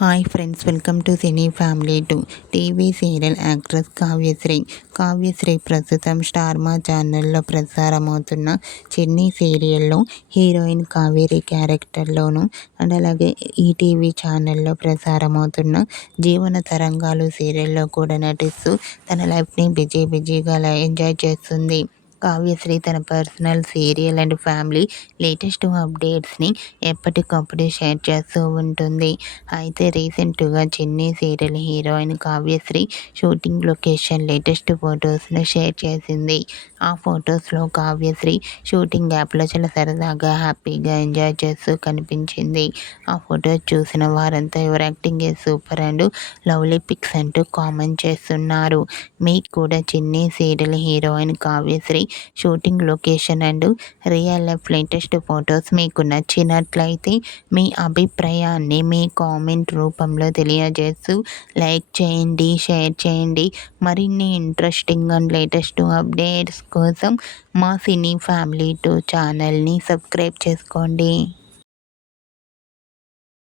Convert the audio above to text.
Hi friends, welcome to cine family to. TV serial actress Kavyasri ప్రస్తుతం star మా ఛానల్లో ప్రసారమవుతున్న చిన్ని సీరియల్లో హీరోయిన్ కావేరి క్యారెక్టర్లోను అండ్ అలాగే ఈటీవీ ఛానల్లో ప్రసారమవుతున్న జీవన తరంగాలు సీరియల్లో కూడా నటిస్తూ తన లైఫ్ని బిజీగా ఎంజాయ్ చేస్తుంది. కావ్యశ్రీ తన personal, serial and family latest అప్డేట్స్ని ఎప్పటికప్పుడు షేర్ చేస్తూ ఉంటుంది. అయితే రీసెంట్గా Chinni serial heroine Kavyasri shooting location latest ఫొటోస్ను షేర్ చేసింది. ఆ ఫొటోస్లో కావ్యశ్రీ షూటింగ్ యాప్లో చాలా సరదాగా, హ్యాపీగా ఎంజాయ్ చేస్తూ కనిపించింది. ఆ ఫొటోస్ చూసిన వారంతా your acting is super and lovely pics అంటూ కామెంట్ చేస్తున్నారు. మీకు కూడా Chinni serial heroine Kavyasri shooting location and real life latest photos మీకు నచ్చినట్లయితే మీ అభిప్రాయాన్ని మీ కామెంట్ రూపంలో తెలియజేస్తూ లైక్ చేయండి, షేర్ చేయండి. మరిన్ని ఇంట్రెస్టింగ్ అండ్ లేటెస్ట్ అప్డేట్స్ కోసం మా సినీ ఫ్యామిలీ 2 ఛానల్ని సబ్స్క్రైబ్ చేసుకోండి.